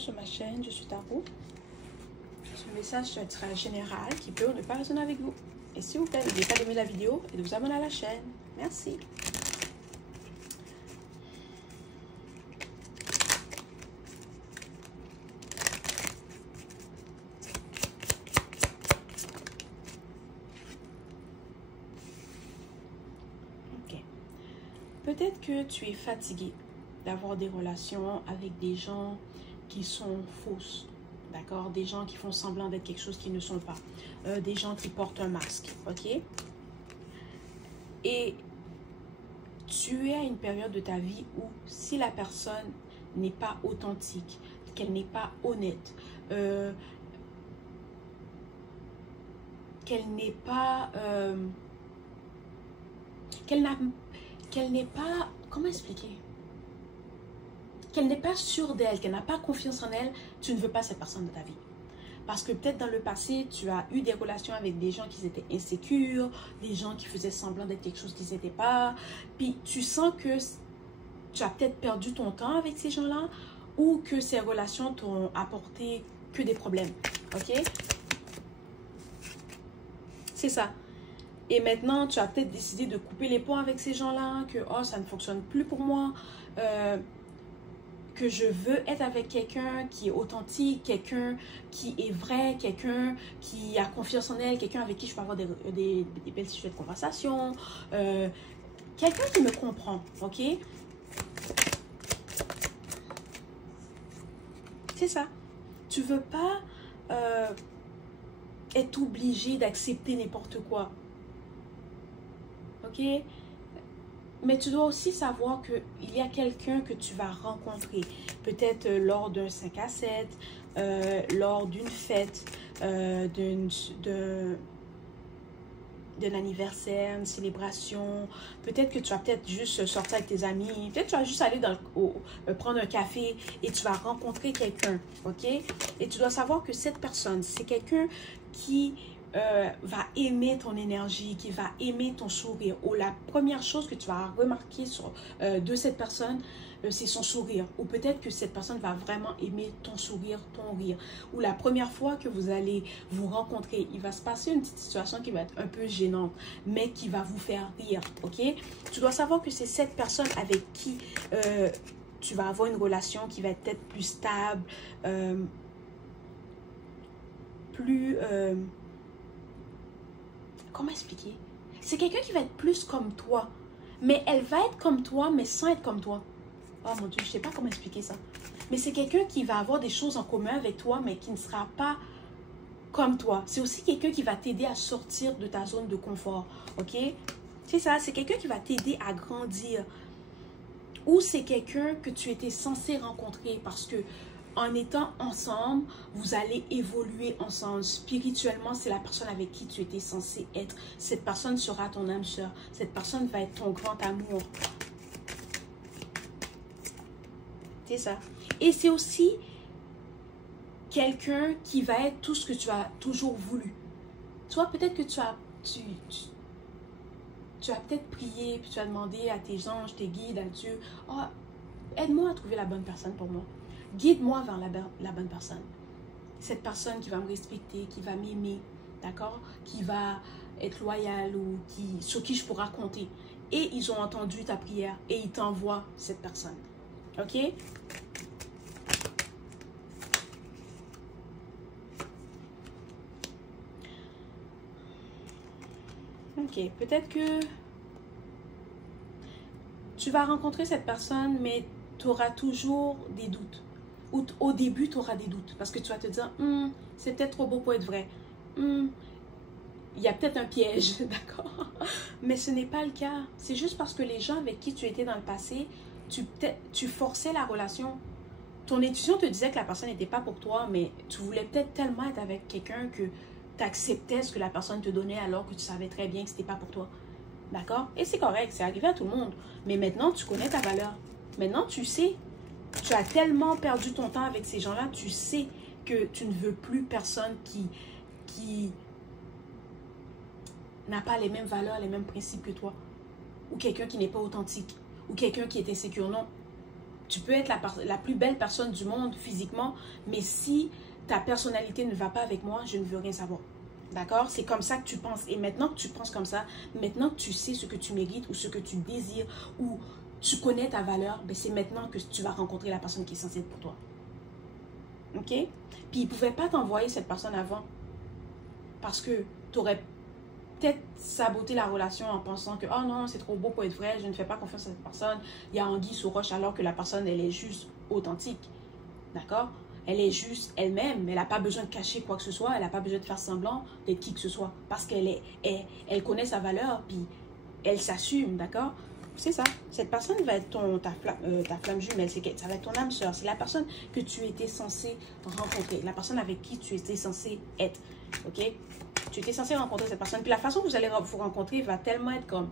sur ma chaîne, je suis Tarot. Ce message sera général qui peut ou ne pas résonner avec vous. Et s'il vous plaît, n'oubliez pas d'aimer la vidéo et de vous abonner à la chaîne. Merci. Ok. Peut-être que tu es fatigué d'avoir des relations avec des gens qui sont fausses. D'accord? Des gens qui font semblant d'être quelque chose qu'ils ne sont pas. Des gens qui portent un masque. Ok? Et tu es à une période de ta vie où si la personne n'est pas authentique, qu'elle n'est pas honnête, qu'elle n'est pas... qu'elle n'est pas... Comment expliquer? Qu'elle n'est pas sûre d'elle, qu'elle n'a pas confiance en elle, tu ne veux pas cette personne dans ta vie. Parce que peut-être dans le passé, tu as eu des relations avec des gens qui étaient insécures, des gens qui faisaient semblant d'être quelque chose qu'ils n'étaient pas. Puis tu sens que tu as peut-être perdu ton temps avec ces gens-là ou que ces relations t'ont apporté que des problèmes. Ok? C'est ça. Et maintenant, tu as peut-être décidé de couper les ponts avec ces gens-là, que oh, ça ne fonctionne plus pour moi. Que je veux être avec quelqu'un qui est authentique, quelqu'un qui est vrai, quelqu'un qui a confiance en elle, quelqu'un avec qui je peux avoir des belles sujets de conversation, quelqu'un qui me comprend, ok? C'est ça. Tu veux pas être obligé d'accepter n'importe quoi, ok? Mais tu dois aussi savoir qu'il y a quelqu'un que tu vas rencontrer. Peut-être lors d'un 5 à 7, lors d'une fête, d'un anniversaire, une célébration. Peut-être que tu vas peut-être juste sortir avec tes amis. Peut-être que tu vas juste aller prendre un café et tu vas rencontrer quelqu'un. Ok? Et tu dois savoir que cette personne, c'est quelqu'un qui... va aimer ton énergie, qui va aimer ton sourire. Ou la première chose que tu vas remarquer de cette personne, c'est son sourire. Ou peut-être que cette personne va vraiment aimer ton sourire, ton rire. Ou la première fois que vous allez vous rencontrer, il va se passer une petite situation qui va être un peu gênante, mais qui va vous faire rire. Ok? Tu dois savoir que c'est cette personne avec qui tu vas avoir une relation qui va être peut-être plus stable, plus... comment expliquer? C'est quelqu'un qui va être plus comme toi. Mais elle va être comme toi, mais sans être comme toi. Oh mon Dieu, je ne sais pas comment expliquer ça. Mais c'est quelqu'un qui va avoir des choses en commun avec toi, mais qui ne sera pas comme toi. C'est aussi quelqu'un qui va t'aider à sortir de ta zone de confort. Ok? C'est ça, c'est quelqu'un qui va t'aider à grandir. Ou c'est quelqu'un que tu étais censé rencontrer parce que en étant ensemble, vous allez évoluer ensemble. Spirituellement, c'est la personne avec qui tu étais censé être. Cette personne sera ton âme sœur. Cette personne va être ton grand amour. C'est ça. Et c'est aussi quelqu'un qui va être tout ce que tu as toujours voulu. Toi, peut-être que tu as peut-être prié, puis tu as demandé à tes anges, tes guides, à Dieu, oh, aide-moi à trouver la bonne personne pour moi. Guide-moi vers la bonne personne. Cette personne qui va me respecter, qui va m'aimer, d'accord? Qui va être loyale ou sur qui je pourrai compter. Et ils ont entendu ta prière et ils t'envoient cette personne. Ok? Ok, peut-être que tu vas rencontrer cette personne, mais tu auras toujours des doutes. Au début, tu auras des doutes parce que tu vas te dire, c'est peut-être trop beau pour être vrai. Il y a peut-être un piège, d'accord? Mais ce n'est pas le cas. C'est juste parce que les gens avec qui tu étais dans le passé, tu forçais la relation. Ton intuition te disait que la personne n'était pas pour toi, mais tu voulais peut-être tellement être avec quelqu'un que tu acceptais ce que la personne te donnait alors que tu savais très bien que ce n'était pas pour toi. D'accord? Et c'est correct, c'est arrivé à tout le monde. Mais maintenant, tu connais ta valeur. Maintenant, tu sais. Tu as tellement perdu ton temps avec ces gens-là, tu sais que tu ne veux plus personne qui n'a pas les mêmes valeurs, les mêmes principes que toi. Ou quelqu'un qui n'est pas authentique. Ou quelqu'un qui est insécure. Non. Tu peux être la plus belle personne du monde physiquement, mais si ta personnalité ne va pas avec moi, je ne veux rien savoir. D'accord? C'est comme ça que tu penses. Et maintenant que tu penses comme ça, maintenant que tu sais ce que tu mérites ou ce que tu désires ou tu connais ta valeur, ben c'est maintenant que tu vas rencontrer la personne qui est censée être pour toi. OK? Puis il ne pouvait pas t'envoyer cette personne avant parce que tu aurais peut-être saboté la relation en pensant que « Oh non, c'est trop beau pour être vrai, je ne fais pas confiance à cette personne. » Il y a anguille sous roche alors que la personne, elle est juste authentique. D'accord? Elle est juste elle-même. Elle n'a pas besoin de cacher quoi que ce soit. Elle n'a pas besoin de faire semblant d'être qui que ce soit. Parce elle connaît sa valeur, puis elle s'assume, d'accord? C'est ça. Cette personne va être ta flamme jumelle. Ça va être ton âme sœur. C'est la personne que tu étais censé rencontrer. La personne avec qui tu étais censé être. OK? Tu étais censé rencontrer cette personne. Puis la façon que vous allez vous rencontrer va tellement être comme...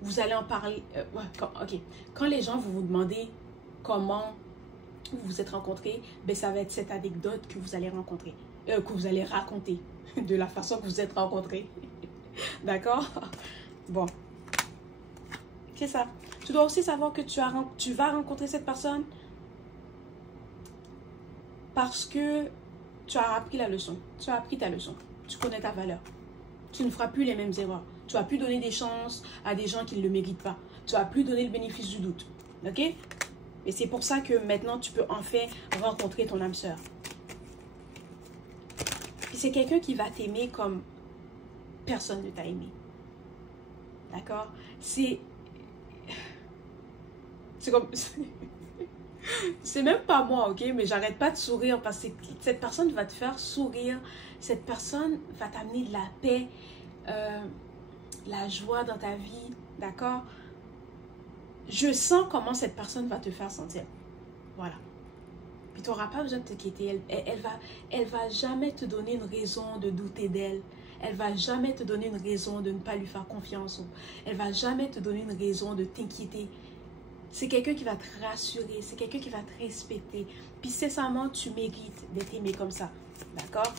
Vous allez en parler... OK. Quand les gens vont vous demander comment vous vous êtes rencontrés, ben ça va être cette anecdote que vous allez rencontrer. Que vous allez raconter de la façon que vous vous êtes rencontrés. D'accord? Bon. C'est ça. Tu dois aussi savoir que tu vas rencontrer cette personne parce que tu as appris la leçon. Tu as appris ta leçon. Tu connais ta valeur. Tu ne feras plus les mêmes erreurs. Tu vas plus donner des chances à des gens qui ne le méritent pas. Tu vas plus donner le bénéfice du doute. OK? Et c'est pour ça que maintenant, tu peux enfin rencontrer ton âme sœur. Puis c'est quelqu'un qui va t'aimer comme personne ne t'a aimé. D'accord? C'est comme... C'est même pas moi, ok? Mais j'arrête pas de sourire parce que cette personne va te faire sourire. Cette personne va t'amener de la paix, la joie dans ta vie, d'accord? Je sens comment cette personne va te faire sentir. Voilà. Puis tu n'auras pas besoin de t'inquiéter. Elle va jamais te donner une raison de douter d'elle. Elle va jamais te donner une raison de ne pas lui faire confiance. Elle va jamais te donner une raison de t'inquiéter. C'est quelqu'un qui va te rassurer. C'est quelqu'un qui va te respecter. Puis sincèrement, tu mérites d'être aimé comme ça. D'accord?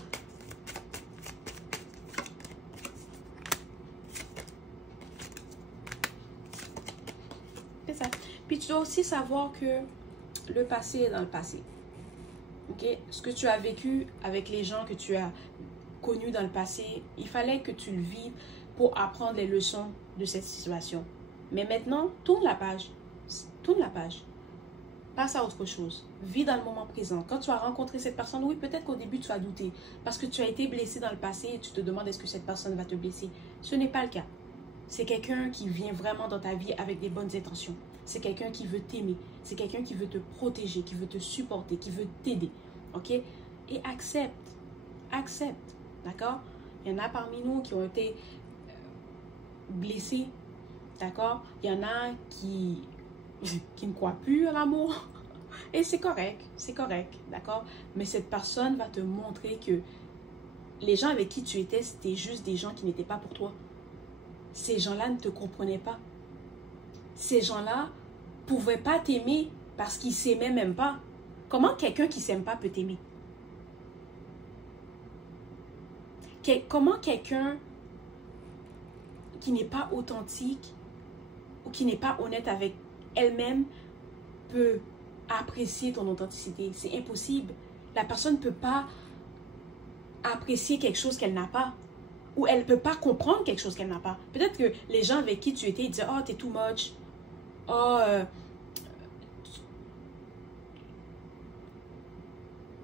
C'est ça. Puis tu dois aussi savoir que le passé est dans le passé. OK? Ce que tu as vécu avec les gens que tu as connus dans le passé, il fallait que tu le vives pour apprendre les leçons de cette situation. Mais maintenant, tourne la page. Tourne la page. Passe à autre chose. Vis dans le moment présent. Quand tu as rencontré cette personne, oui, peut-être qu'au début, tu as douté. Parce que tu as été blessé dans le passé et tu te demandes est-ce que cette personne va te blesser. Ce n'est pas le cas. C'est quelqu'un qui vient vraiment dans ta vie avec des bonnes intentions. C'est quelqu'un qui veut t'aimer. C'est quelqu'un qui veut te protéger, qui veut te supporter, qui veut t'aider. OK? Et accepte. Accepte. D'accord? Il y en a parmi nous qui ont été blessés. D'accord? Il y en a qui ne croient plus à l'amour. Et c'est correct. C'est correct. D'accord? Mais cette personne va te montrer que les gens avec qui tu étais, c'était juste des gens qui n'étaient pas pour toi. Ces gens-là ne te comprenaient pas. Ces gens-là ne pouvaient pas t'aimer parce qu'ils ne s'aimaient même pas. Comment quelqu'un qui ne s'aime pas peut t'aimer? Comment quelqu'un qui n'est pas authentique ou qui n'est pas honnête avec elle-même peut apprécier ton authenticité? C'est impossible. La personne ne peut pas apprécier quelque chose qu'elle n'a pas. Ou elle ne peut pas comprendre quelque chose qu'elle n'a pas. Peut-être que les gens avec qui tu étais, ils disaient « Oh, t'es too much. Oh,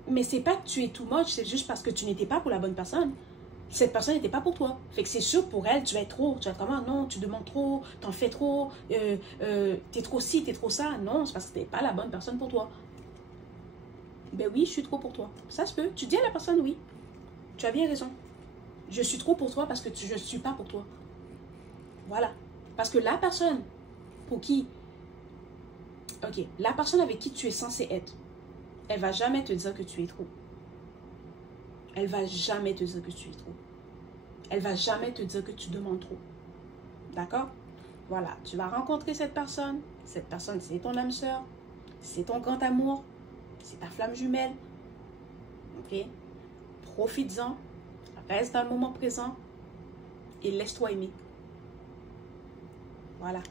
mais c'est pas que tu es too much, c'est juste parce que tu n'étais pas pour la bonne personne. Cette personne n'était pas pour toi. Fait que c'est sûr, pour elle, tu vas être trop. Tu vas être comme « Ah non, tu demandes trop, t'en fais trop, t'es trop ci, t'es trop ça. » Non, c'est parce que t'es pas la bonne personne pour toi. Ben oui, je suis trop pour toi. Ça se peut. Tu dis à la personne « Oui, tu as bien raison. Je suis trop pour toi parce que je ne suis pas pour toi. » Voilà. Parce que la personne pour qui... Ok, la personne avec qui tu es censé être, elle va jamais te dire que tu es trop. Elle va jamais te dire que tu es trop. Elle va jamais te dire que tu demandes trop. D'accord? Voilà, tu vas rencontrer cette personne. Cette personne, c'est ton âme sœur. C'est ton grand amour. C'est ta flamme jumelle. Ok? Profites-en. Reste dans le moment présent et laisse-toi aimer. Voilà.